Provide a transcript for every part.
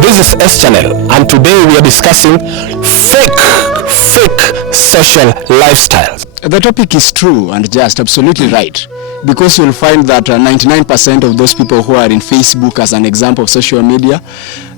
This is S Channel, and today we are discussing fake social lifestyles. The topic is true and just absolutely right, because you'll find that 99% of those people who are in Facebook as an example of social media,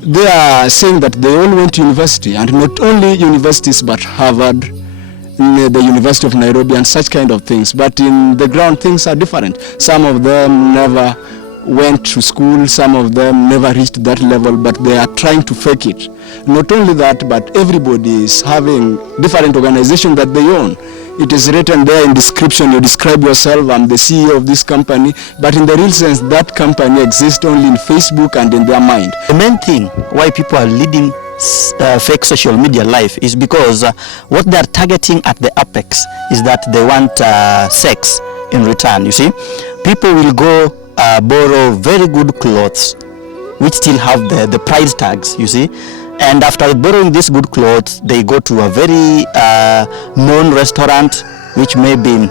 they are saying that they all went to university, and not only universities but Harvard, the University of Nairobi and such kind of things. But in the ground things are different. Some of them never went to school, some of them never reached that level, but they are trying to fake it. Not only that, but everybody is having different organizations that they own. It is written there in description, you describe yourself, I'm the CEO of this company, but in the real sense that company exists only in Facebook and in their mind. The main thing why people are leading fake social media life is because what they are targeting at the apex is that they want sex in return. You see, people will go borrow very good clothes which still have the price tags, you see, and after borrowing these good clothes they go to a very known restaurant, which may be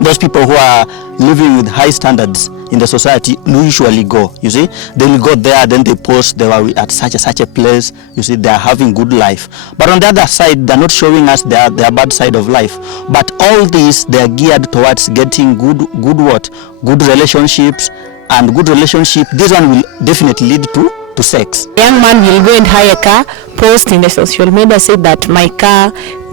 those people who are living with high standards in the society usually go. You see, they will go there, then they post they were at such a place. You see, they are having good life, but on the other side they are not showing us their bad side of life. But all these, they are geared towards getting good relationships, and good relationship, this one will definitely lead to sex. Young man will go and hire a car, post in the social media, say that my car,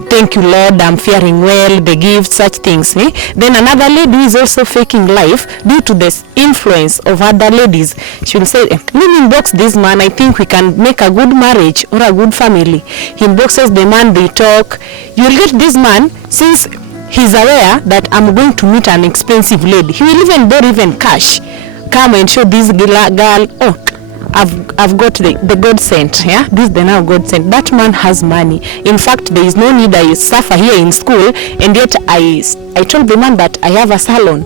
thank you Lord, I'm faring well, the gift, such things. Then another lady is also faking life due to the influence of other ladies. She will say, let me inbox this man, I think we can make a good marriage or a good family. He inboxes the man, they talk. You will get this man, since he's aware that I'm going to meet an expensive lady, he will even borrow even cash. Come and show this girl, oh, I've got the God sent, yeah? This is the now God sent. That man has money. In fact, there is no need I suffer here in school, and yet I told the man that I have a salon.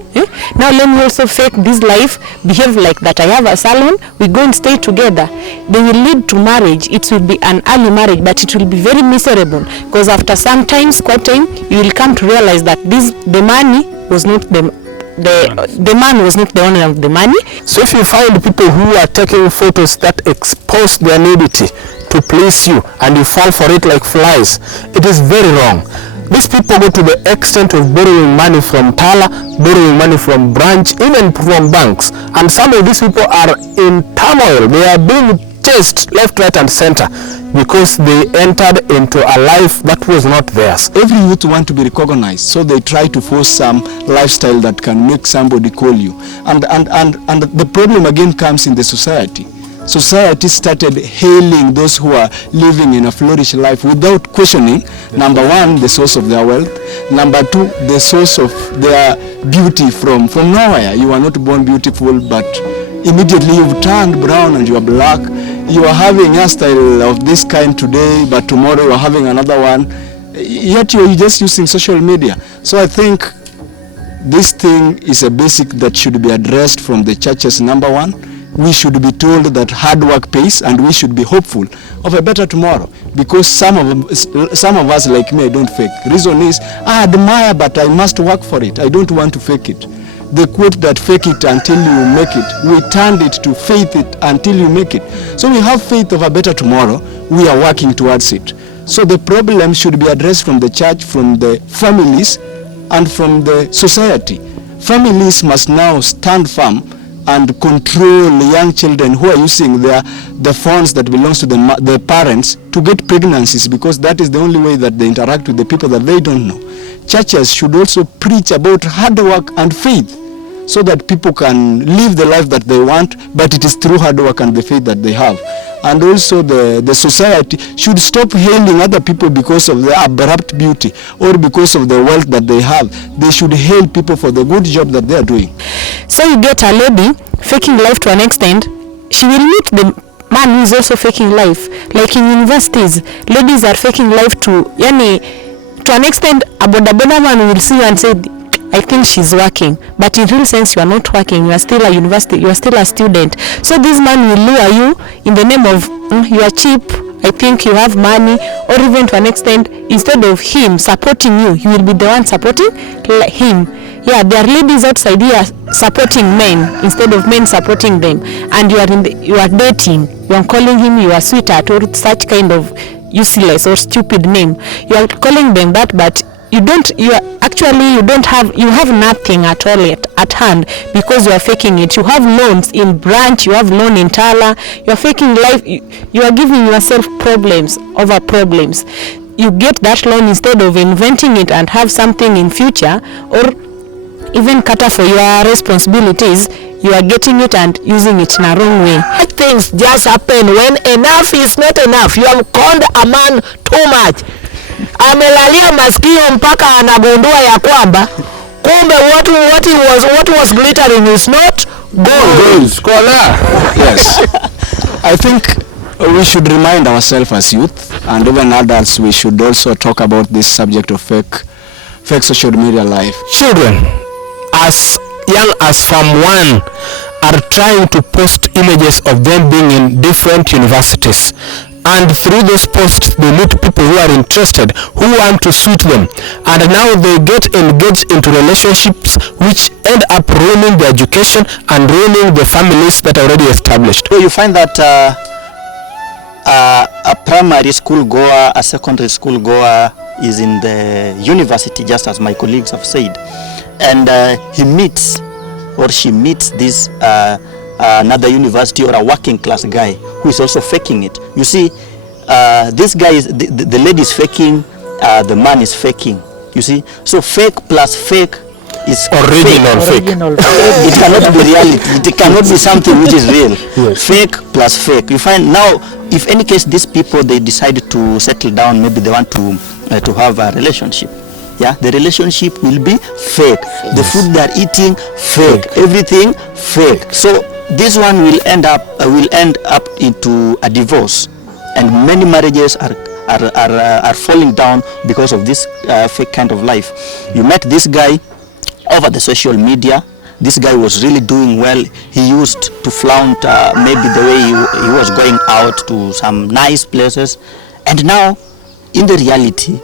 Now let me also fake this life, behave like that I have a salon, we go and stay together. They will lead to marriage. It will be an early marriage, but it will be very miserable, because after some time, squat time, you will come to realize that the money was not the man was not the owner of the money. So if you find people who are taking photos that expose their nudity to please you and you fall for it like flies, it is very wrong. These people go to the extent of borrowing money from Tala, borrowing money from branch, even from banks, and some of these people are in turmoil. They are being chased left, right and center because they entered into a life that was not theirs. Every youth want to be recognized, so they try to force some lifestyle that can make somebody call you. And the problem again comes in the society. Society started hailing those who are living in a flourish life without questioning, number one, the source of their wealth, number two, the source of their beauty from nowhere. You are not born beautiful, but immediately you've turned brown and you are black. You are having a style of this kind today, but tomorrow you are having another one, yet you're just using social media. So I think this thing is a basic that should be addressed from the churches. Number one, we should be told that hard work pays, and we should be hopeful of a better tomorrow, because some of us like me, I don't fake. Reason is, I admire, but I must work for it. I don't want to fake it. The quote that fake it until you make it, we turned it to faith it until you make it. So we have faith of a better tomorrow, we are working towards it. So the problem should be addressed from the church, from the families, and from the society. Families must now stand firm and control young children who are using the phones that belongs to the parents to get pregnancies, because that is the only way that they interact with the people that they don't know. Churches should also preach about hard work and faith, so that people can live the life that they want, but it is through hard work and the faith that they have. And also the society should stop hailing other people because of their abrupt beauty or because of the wealth that they have. They should hail people for the good job that they are doing. So you get a lady faking life to an extent, she will meet the man who is also faking life. Like in universities, ladies are faking life to an extent. A boda man will see you and say, I think she's working, but in real sense you are not working. You are still a university, you are still a student. So this man will lure you in the name of you are cheap, I think you have money, or even to an extent, instead of him supporting you, you will be the one supporting him. Yeah, there are ladies outside here supporting men instead of men supporting them, and you are dating, you are calling him your sweetheart or such kind of useless or stupid name. You are calling them that, but you have nothing at all at hand, because you are faking it. You have loans in branch, you have loan in Tala, you are faking life. You are giving yourself problems over problems. You get that loan instead of inventing it and have something in future, or even cater for your responsibilities. You are getting it and using it in a wrong way. Things just happen when enough is not enough. You have conned a man too much. Amelalia maskio mpaka anagundua ya kwamba kumbe what was glittering is not gold. Scholar. Yes. I think we should remind ourselves as youth and even adults, we should also talk about this subject of fake social media life. Children as young as Form 1 are trying to post images of them being in different universities, and through those posts they meet people who are interested, who want to suit them, and now they get engaged into relationships which end up ruining their education and ruining the families that are already established. So you find that a primary school goer, a secondary school goer is in the university, just as my colleagues have said, and he meets or she meets this another university or a working class guy who is also faking it. You see, this guy is the lady is faking, the man is faking. You see, so fake plus fake is original fake. It cannot be reality. It cannot be something which is real. Yes. Fake plus fake. You find now, if any case these people they decide to settle down, maybe they want to have a relationship. Yeah, the relationship will be fake. Yes. The food they are eating, fake. Everything fake. So this one will end up into a divorce, and many marriages are falling down because of this fake kind of life. You met this guy over the social media. This guy was really doing well. He used to flaunt maybe the way he was going out to some nice places, and now in the reality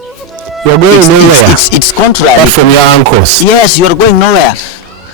you're going nowhere. It's contrary. Apart from your uncles. Yes, you're going nowhere.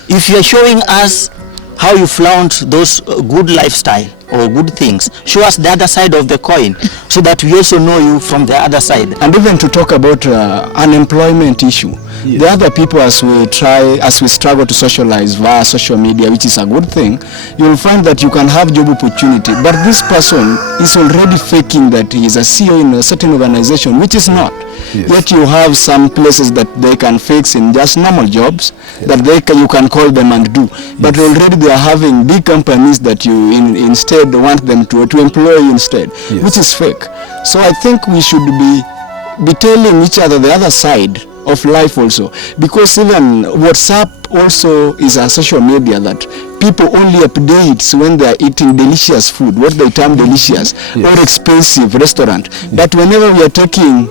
If you're showing us how you flaunt those good lifestyle or good things, show us the other side of the coin, so that we also know you from the other side. And even to talk about unemployment issue, yes. The other people, as we struggle to socialize via social media, which is a good thing, you will find that you can have job opportunity, but this person is already faking that he is a CEO in a certain organization, which is not. Yes. Yet you have some places that they can fix in just normal jobs, yes. that you can call them and do. But yes. already they are having big companies that you instead want them to employ instead, yes. which is fake. So I think we should be telling each other the other side of life also, because even WhatsApp also is a social media that people only updates when they are eating delicious food, what they term delicious, yes. or expensive restaurant. Yes. But whenever we are taking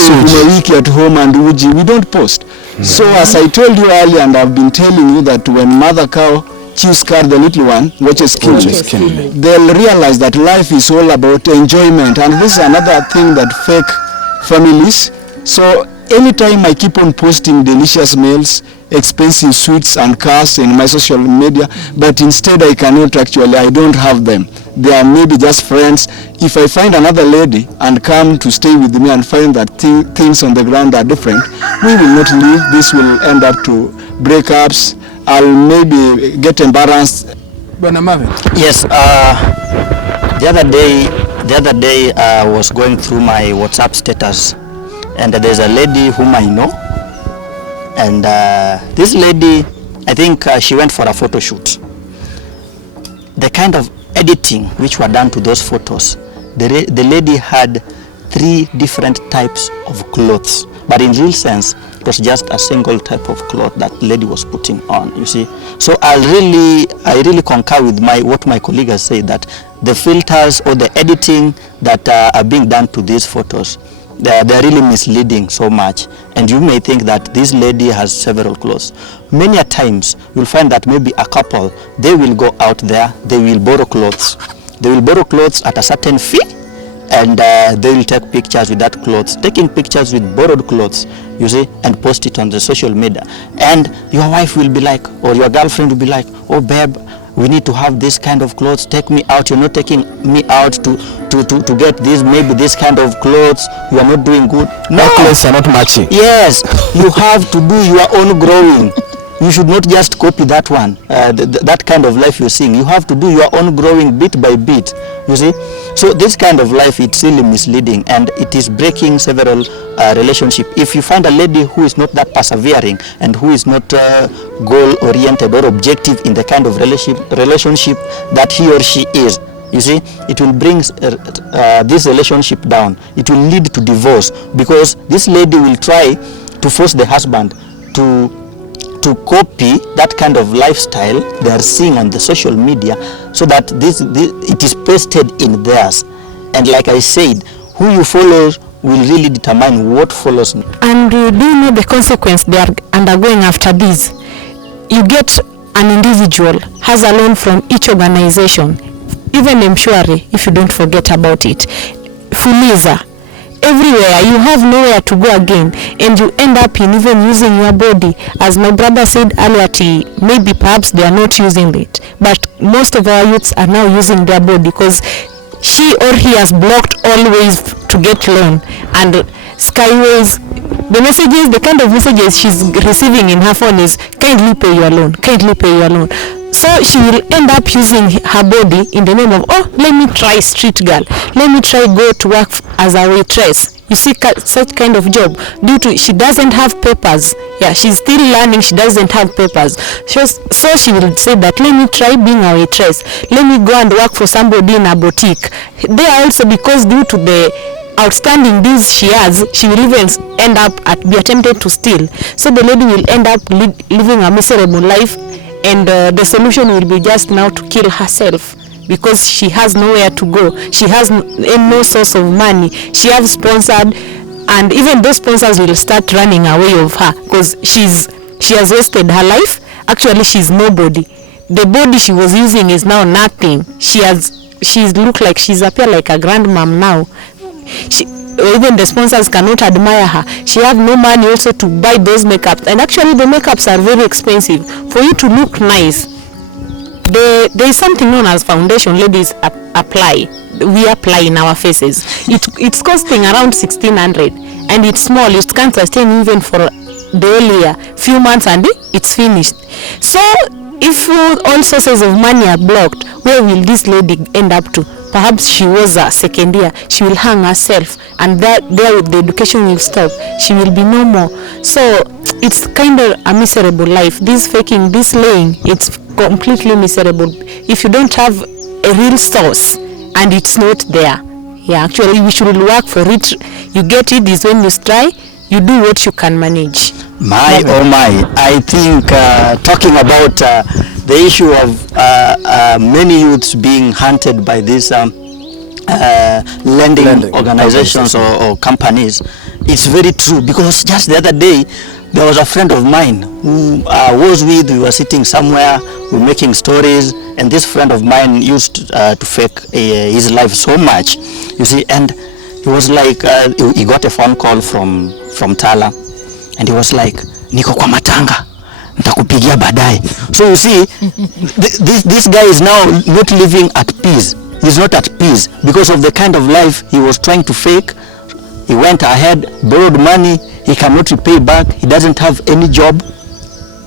wiki at home and uji, we don't post. Mm-hmm. So as I told you earlier, and I've been telling you, that when mother cow chews cud, the little one watches killing, they'll realize that life is all about enjoyment. And this is another thing that fake families. So anytime I keep on posting delicious meals, expensive sweets and cars in my social media, but instead I don't have them. They are maybe just friends. If I find another lady and come to stay with me and find that things on the ground are different, we will not leave. This will end up to breakups. I'll maybe get embarrassed. Yes, the other day I was going through my WhatsApp status, and there's a lady whom I know, and this lady, I think she went for a photo shoot. The kind of editing which were done to those photos, the lady had 3 different types of clothes, but in real sense it was just a single type of cloth that lady was putting on, you see. So I really concur with what my colleague has said, that the filters or the editing that are being done to these photos, they're really misleading so much, and you may think that this lady has several clothes. Many a times you'll find that maybe a couple, they will go out there, they will borrow clothes. They will borrow clothes at a certain fee, and they will take pictures with that clothes, taking pictures with borrowed clothes, you see, and post it on the social media. And your wife will be like, or your girlfriend will be like, oh babe, we need to have this kind of clothes, take me out, you're not taking me out to get this, maybe this kind of clothes, you are not doing good. No, Clothes are not matching. yes, you have to do your own growing. You should not just copy that one, that kind of life you're seeing. You have to do your own growing bit by bit, you see. So this kind of life, it's really misleading, and it is breaking several relationships. If you find a lady who is not that persevering and who is not goal-oriented or objective in the kind of relationship that he or she is, you see, it will bring this relationship down. It will lead to divorce, because this lady will try to force the husband to copy that kind of lifestyle they are seeing on the social media, so that it is pasted in theirs. And like I said, who you follow will really determine what follows. And do you know the consequence they are undergoing after this? You get an individual has a loan from each organization, even Mshwari, if you don't forget about it, Fuliza, everywhere. You have nowhere to go again, and you end up in even using your body. As my brother said earlier, maybe perhaps they are not using it, but most of our youths are now using their body, because she or he has blocked all ways to get loan, and Skyways, the messages, the kind of messages she's receiving in her phone is, kindly pay your loan, kindly pay your loan. So she will end up using her body in the name of, oh, let me try street girl, let me try go to work as a waitress. You see, such kind of job, due to she doesn't have papers. Yeah, she's still learning, she doesn't have papers. So she will say that, let me try being a waitress, let me go and work for somebody in a boutique. There also, because due to the outstanding deals she has, she will even end up be attempted to steal. So the lady will end up living a miserable life, and the solution will be just now to kill herself, because she has nowhere to go. She has no source of money. She has sponsored, and even those sponsors will start running away of her, because she has wasted her life. Actually, she's nobody. The body she was using is now nothing. She's look like, she's appear like a grandmom now. Even the sponsors cannot admire her. She have no money also to buy those makeups, and actually the makeups are very expensive. For you to look nice, there is something known as foundation ladies apply. We apply in our faces. It's costing around 1,600, and it's small. It can't sustain even for the whole year, few months, and it's finished. So if all sources of money are blocked, where will this lady end up to? Perhaps she was a second year, she will hang herself, and there the education will stop. She will be no more. So it's kind of a miserable life. This faking, this laying, it's completely miserable. If you don't have a real source and it's not there, yeah, actually we should work for it. You get it is when you try, you do what you can manage. My oh my, I think talking about the issue of many youths being hunted by these lending organizations or companies, it's very true, because just the other day there was a friend of mine who was with, we were sitting somewhere, we were making stories, and this friend of mine used to fake his life so much, you see, and he was like, he got a phone call from Tala, and he was like, niko kwa matanga, nitakupigia baadaye. So you see, this guy is now not living at peace. He's not at peace because of the kind of life he was trying to fake. He went ahead, borrowed money, he cannot repay back, he doesn't have any job.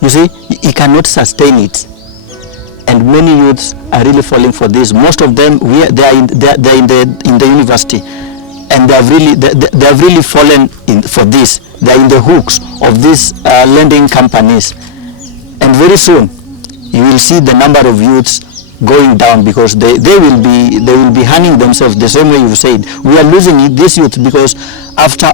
You see, he cannot sustain it. And many youths are really falling for this. Most of them, they are in the university, and they have really fallen for this. They are in the hooks of these lending companies, and very soon you will see the number of youths going down, because they will be hanging themselves the same way you said. We are losing this youth because after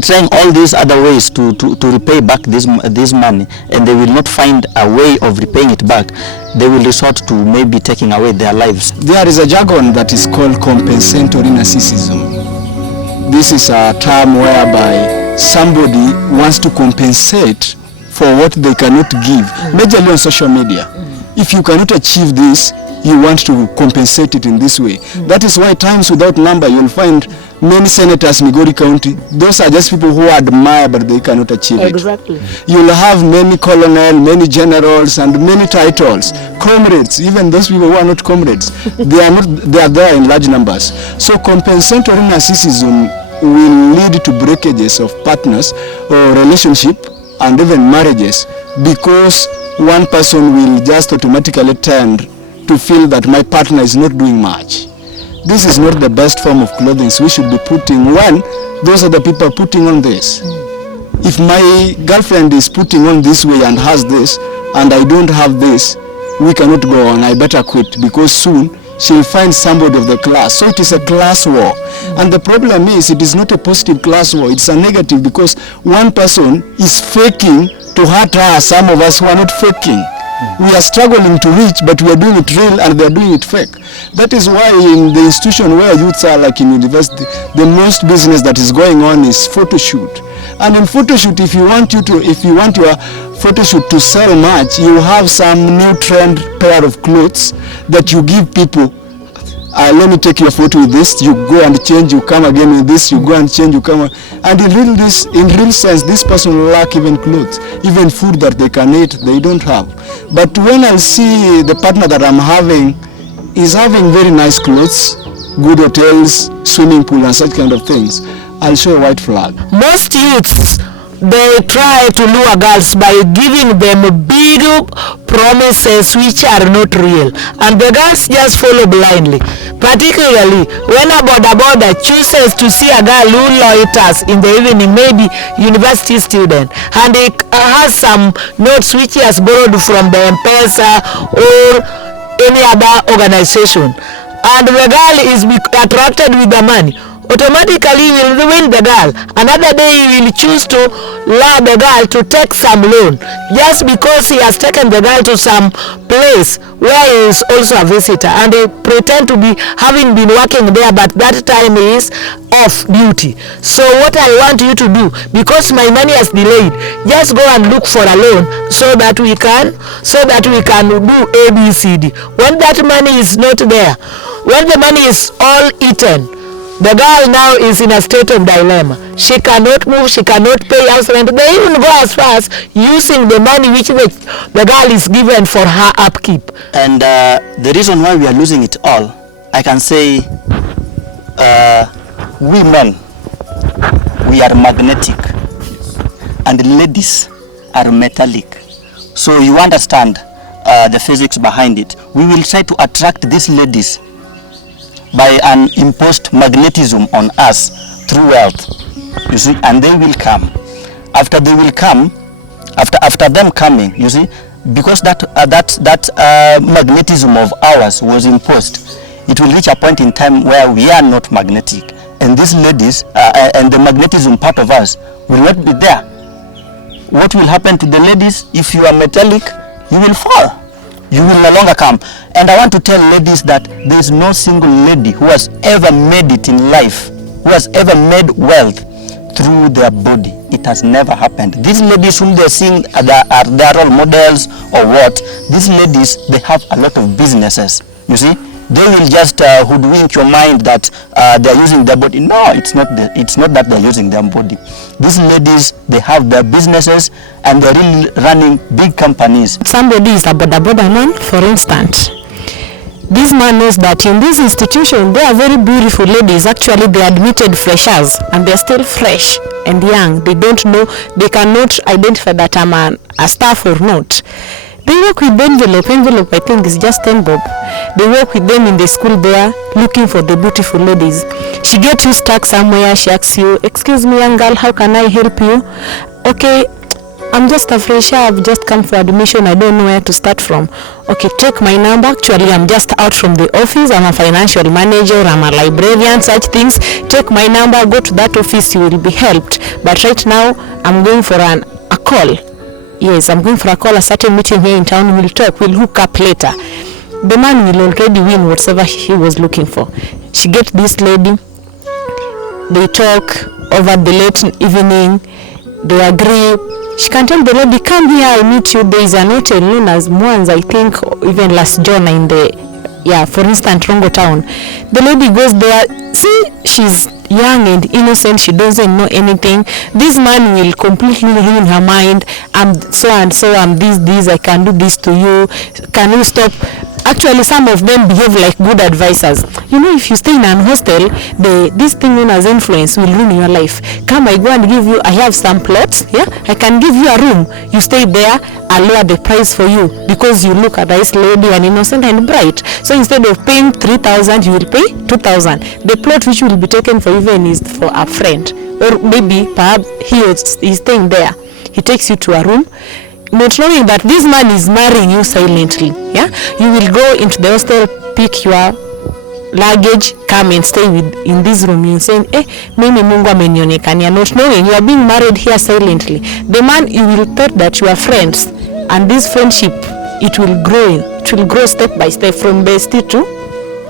trying all these other ways to repay back this money, and they will not find a way of repaying it back, they will resort to maybe taking away their lives. There is a jargon that is called compensatory narcissism. This is a term whereby somebody wants to compensate for what they cannot give, majorly on social media. If you cannot achieve this, you want to compensate it in this way. That is why times without number you'll find many senators in Migori County, those are just people who admire but they cannot achieve Exactly. it. You'll have many colonel, many generals and many titles, comrades, even those people who are not comrades, they are there in large numbers. So compensatory narcissism will lead to breakages of partners or relationship and even marriages, because one person will just automatically tend to feel that my partner is not doing much. This is not the best form of clothing we should be putting when those are the people putting on this. If my girlfriend is putting on this way and has this and I don't have this, we cannot go on. I better quit, because soon she'll find somebody of the class. So it is a class war. And the problem is, it is not a positive class war, it's a negative, because one person is faking to hurt her, some of us who are not faking. We are struggling to reach, but we are doing it real and they are doing it fake. That is why in the institution where youths are, like in university, the most business that is going on is photo shoot. And in photo shoot, if you want your photo shoot to sell much, you have some new trend pair of clothes that you give people. Let me take your photo with this, you go and change, you come again with this, you go and change, you come. And in real sense, this person will lack even clothes, even food that they can eat, they don't have. But when I see the partner that I'm having is having very nice clothes, good hotels, swimming pool and such kind of things, I'll show a white flag. Most youths, they try to lure girls by giving them big promises which are not real, and the girls just follow blindly. Particularly when a boda chooses to see a girl who loiters in the evening, maybe university student, and he has some notes which he has borrowed from the M-Pesa or any other organization, and the girl is attracted with the money, automatically he will win the girl. Another day he will choose to allow the girl to take some loan, just because he has taken the girl to some place where he is also a visitor, and he pretend to be having been working there, but that time he is off duty. So what I want you to do, because my money has delayed, just go and look for a loan so that we can do ABCD. When that money is not there, when the money is all eaten, the girl now is in a state of dilemma. She cannot move, she cannot pay house rent. They even go as far as using the money which the girl is given for her upkeep. And the reason why we are losing it all, I can say, we men, we are magnetic, and ladies are metallic. So you understand the physics behind it. We will try to attract these ladies by an imposed magnetism on us through wealth, you see, and they will come. After they will come, after them coming, you see, because that magnetism of ours was imposed, it will reach a point in time where we are not magnetic, and these ladies and the magnetism part of us will not be there. What will happen to the ladies? If you are metallic, you will fall. You will no longer come. And I want to tell ladies that there is no single lady who has ever made it in life, who has ever made wealth through their body. It has never happened. These ladies whom they're seeing are their role models or what, these ladies, they have a lot of businesses, you see. They will just hoodwink your mind that they're using their body. No, it's not that they're using their body. These ladies, they have their businesses and they're really running big companies. Somebody is a boda man, for instance. This man knows that in this institution there are very beautiful ladies. Actually, they admitted freshers and they're still fresh and young. They don't know, they cannot identify that I'm a staff or not. They work with the envelope I think is just 10 bob. They work with them in the school there, looking for the beautiful ladies. She gets you stuck somewhere, she asks you, excuse me young girl, how can I help you? Okay, I'm just a fresher, I've just come for admission, I don't know where to start from. Okay, take my number. Actually, I'm just out from the office, I'm a financial manager, I'm a librarian, such things. Take my number, go to that office, you will be helped. But right now, I'm going for a call. Yes, I'm going for a call, a certain meeting here in town, we'll talk, we'll hook up later. The man will already win whatever he was looking for. She gets this lady, they talk over the late evening, they agree. She can tell the lady, come here, I'll meet you. There is an hotel known as Mwanza, I think, or even Las Jona in the yeah, for instance, Rongo Town. The lady goes there, see, she's young and innocent, she doesn't know anything. This man will completely ruin her mind. I'm so and so, I'm this, I can do this to you. Can you stop? Actually, some of them behave like good advisors. You know, if you stay in an hostel, this thing known as influence will ruin your life. Come, I go and give you, I have some plots, yeah, I can give you a room. You stay there, I'll lower the price for you because you look a nice lady and innocent and bright. So instead of paying 3,000, you will pay 2,000. The plot which will be taken for even is for a friend, or maybe perhaps he is staying there. He takes you to a room, not knowing that this man is marrying you silently. Yeah, you will go into the hostel, pick your luggage, come and stay in this room. You saying, mimi Mungu amenionekania, not knowing you are being married here silently. The man, you will thought that you are friends, and this friendship, it will grow step by step from bestie to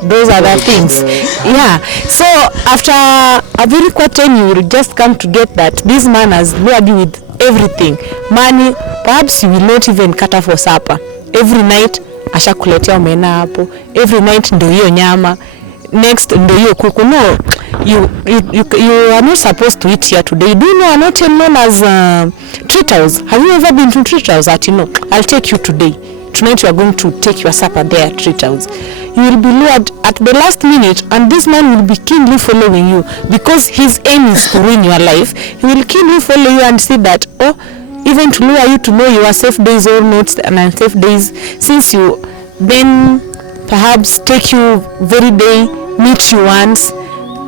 those other things. Yeah, so after a very quick time, you will just come to get that this man has lured you with everything, money. Perhaps you will not even cater for supper. Every night ashakuletea omena hapo, every night ndio hiyo nyama, next ndio hiyo kuku. No, you are not supposed to eat here today. Do you know an hotel known as Treat House? Have you ever been to Treat House? I'll take you today. Tonight you are going to take your supper there at Treat House. You will be lured at the last minute, and this man will be keenly following you because his aim is to ruin your life. He will keenly follow you and see that, even to lure you to know your safe days or not and unsafe days, since you then perhaps take you very day, meet you once,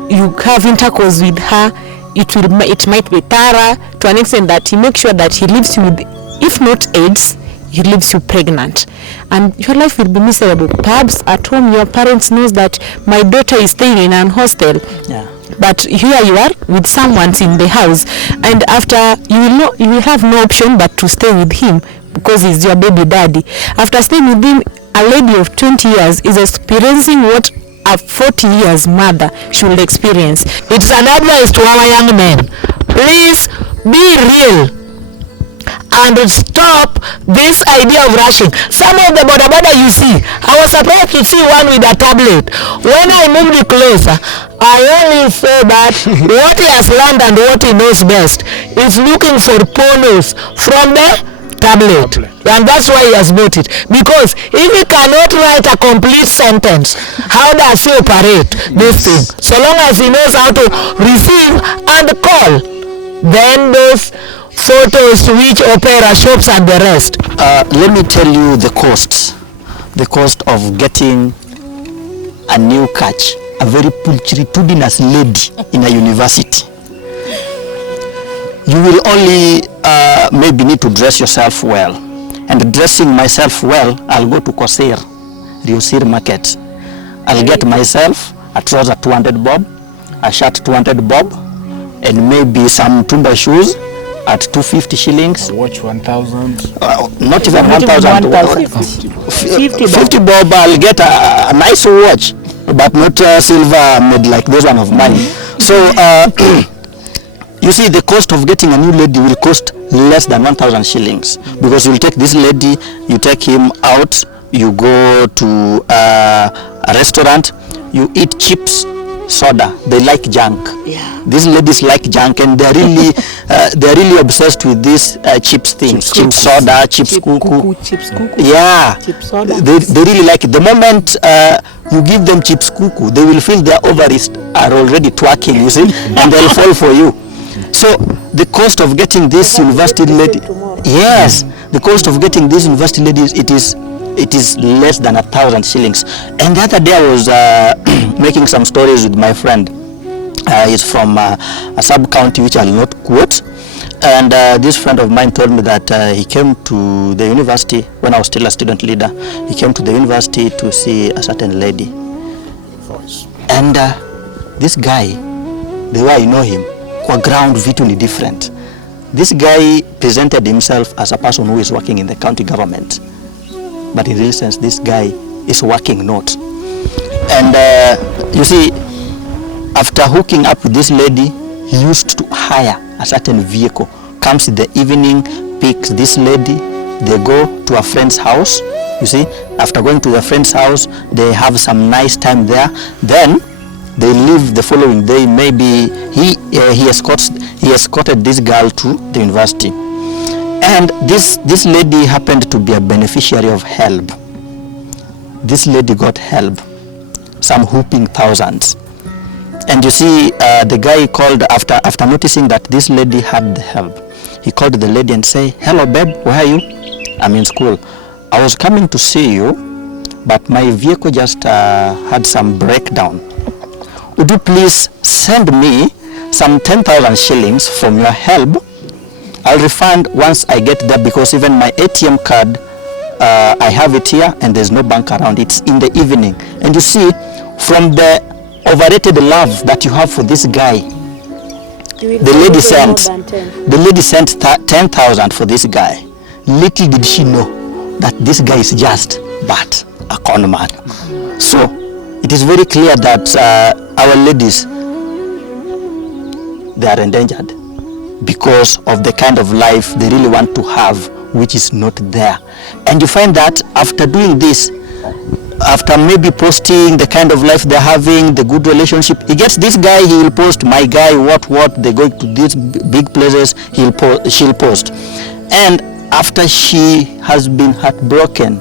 you have intercourse with her, it might be thorough to an extent that he makes sure that he leaves you with, if not AIDS, he leaves you pregnant, and your life will be miserable. Perhaps at home your parents knows that my daughter is staying in an hostel. Yeah. But here you are with someone in the house, and after you will have no option but to stay with him because he's your baby daddy. After staying with him, a lady of 20 years is experiencing what a 40 years mother should experience. It's an advice to our young men. Please be real and stop this idea of rushing. Some of the boda you see, I was surprised to see one with a tablet. When I moved closer, I only saw that what he has learned and what he knows best is looking for pornos from the tablet. And that's why he has bought it. Because if he cannot write a complete sentence, how does he operate this thing? So long as he knows how to receive and call, then those photos which opera shops and the rest. Let me tell you the cost of getting a new catch, a very pulchritudinous lady in a university. You will only maybe need to dress yourself well, and dressing myself well, I'll go to Kosir, Riosir Market. I'll get myself a trouser 200 bob, a shirt 200 bob, and maybe some Tumba shoes at 250 shillings. Watch 1,000. Not even 1,000. 50 bob. I'll get a nice watch, but not silver made like this one of mine. So you see, the cost of getting a new lady will cost less than 1,000 shillings, because you'll take this lady, you take him out, you go to a restaurant, you eat chips, soda. They like junk. Yeah. These ladies like junk, and they're really obsessed with these chips things, chips soda, chips kuku. Yeah, chips soda. They really like it. The moment you give them chips kuku, they will feel their ovaries are already twerking, you see, and they'll fall for you. So the cost of getting this university lady, yes, the cost of getting this university lady, it is less than 1,000 shillings. And the other day I was making some stories with my friend. He's from a sub-county which I'll not quote. And this friend of mine told me that he came to the university when I was still a student leader. He came to the university to see a certain lady. And this guy, the way I know him, kwa ground vitu ni different. This guy presented himself as a person who is working in the county government. But in real sense, this guy is working not. And you see, after hooking up with this lady, he used to hire a certain vehicle, comes in the evening, picks this lady, they go to a friend's house, You see, after going to their friend's house, they have some nice time there. Then they leave the following day. Maybe he escorted this girl to the university, and this lady happened to be a beneficiary of help. This lady got help, some whooping thousands. And you see, the guy called after noticing that this lady had the help. He called the lady and say, "Hello babe, where are you?" "I'm in school. I was coming to see you, but my vehicle just had some breakdown. Would you please send me some 10,000 shillings from your help? I'll refund once I get there, because even my ATM card, I have it here and there's no bank around. It's in the evening." And you see, from the overrated love that you have for this guy, the lady sent 10,000 for this guy. Little did she know that this guy is just but a con man. So it is very clear that our ladies, they are endangered because of the kind of life they really want to have, which is not there. And you find that after doing this, after maybe posting the kind of life they're having, the good relationship, he gets this guy, he will post, "My guy, what, they go to these big places," she'll post. And after she has been heartbroken,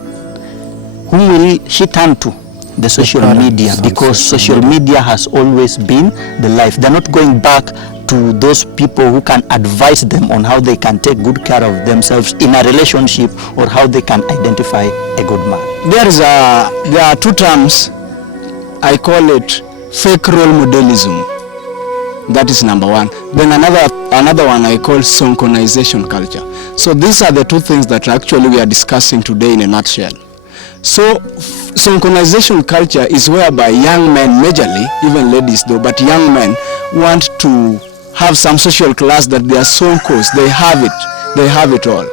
whom will she turn to? The social media, because social media has always been the life. They're not going back to those people who can advise them on how they can take good care of themselves in a relationship, or how they can identify a good man. There are two terms. I call it fake role modelism. That is number one. Then another one I call sonkonization culture. So these are the two things that actually we are discussing today in a nutshell. So sonkonization culture is whereby young men, majorly, even ladies though, but young men want to have some social class that they are sonkos, they have it all.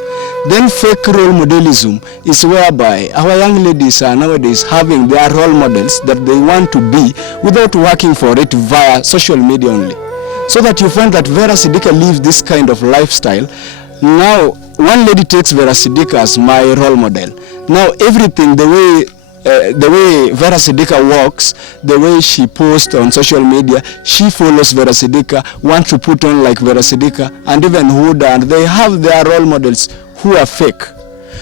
Then fake role modelism is whereby our young ladies are nowadays having their role models that they want to be without working for it via social media only. So that you find that Vera Sidika lives this kind of lifestyle. Now, one lady takes Vera Sidika as my role model. Now, everything, the way Vera Sidika walks, the way she posts on social media, she follows Vera Sidika, wants to put on like Vera Sidika, and even Huda, and they have their role models who are fake.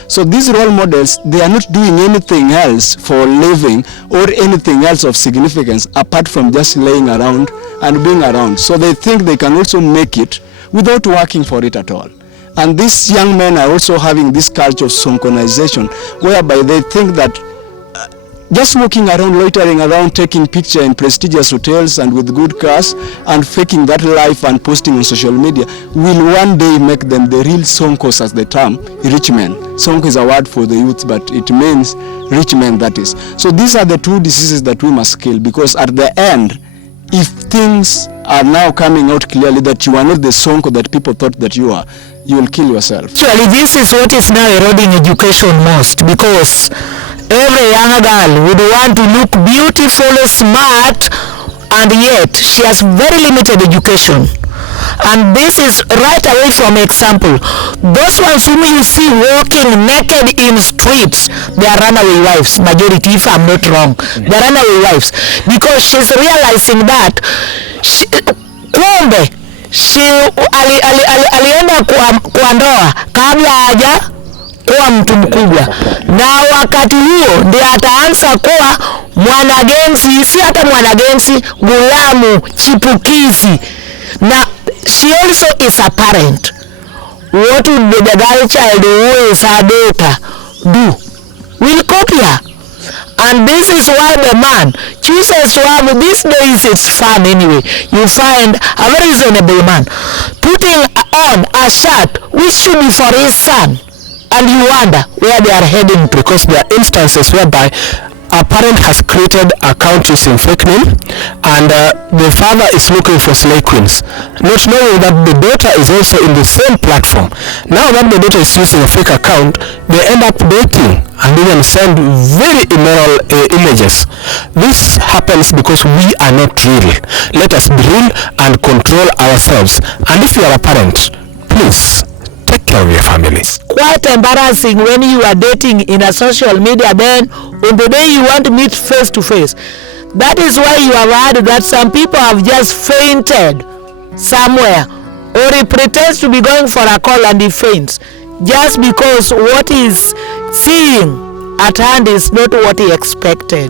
So these role models, they are not doing anything else for living or anything else of significance apart from just laying around and being around. So they think they can also make it without working for it at all. And these young men are also having this culture of sonkonization, whereby they think that just walking around, loitering around, taking picture in prestigious hotels and with good cars and faking that life and posting on social media will one day make them the real sonkos, as the term, rich men. Sonko is a word for the youth, but it means rich men, that is. So these are the two diseases that we must kill, because at the end, if things are now coming out clearly that you are not the sonko that people thought that you are, you will kill yourself. Actually, this is what is now eroding education most, because every young girl would want to look beautiful, smart, and yet she has very limited education. And this is right away from example. Those ones whom you see walking naked in streets, they are runaway wives, majority, if I'm not wrong. They are runaway wives, because she's realizing that kumbe alienda kwa ndoa kabla haja kuwa mtu mkubwa, na wakati huo ndiye ataanza kuwa mwanagenzi, si hata mwanagenzi, gulamu, chipukizi. Na she also is a parent. What would the girl child who is her daughter do? Will copy her. And this is why the man chooses to have, these days it's fun anyway, you find a very reasonable man putting on a shirt which should be for his son, and you wonder where they are heading to. Because there are instances whereby a parent has created a account using fake name, and the father is looking for slay queens, not knowing that the daughter is also in the same platform. Now that the daughter is using a fake account, they end up dating and even send very immoral images. This happens because we are not real. Let us be real and control ourselves. And if you are a parent, please take care of your family. Quite embarrassing when you are dating in a social media, then on the day you want to meet face to face. That is why you have heard that some people have just fainted somewhere, or he pretends to be going for a call and he faints just because what he's seeing at hand is not what he expected.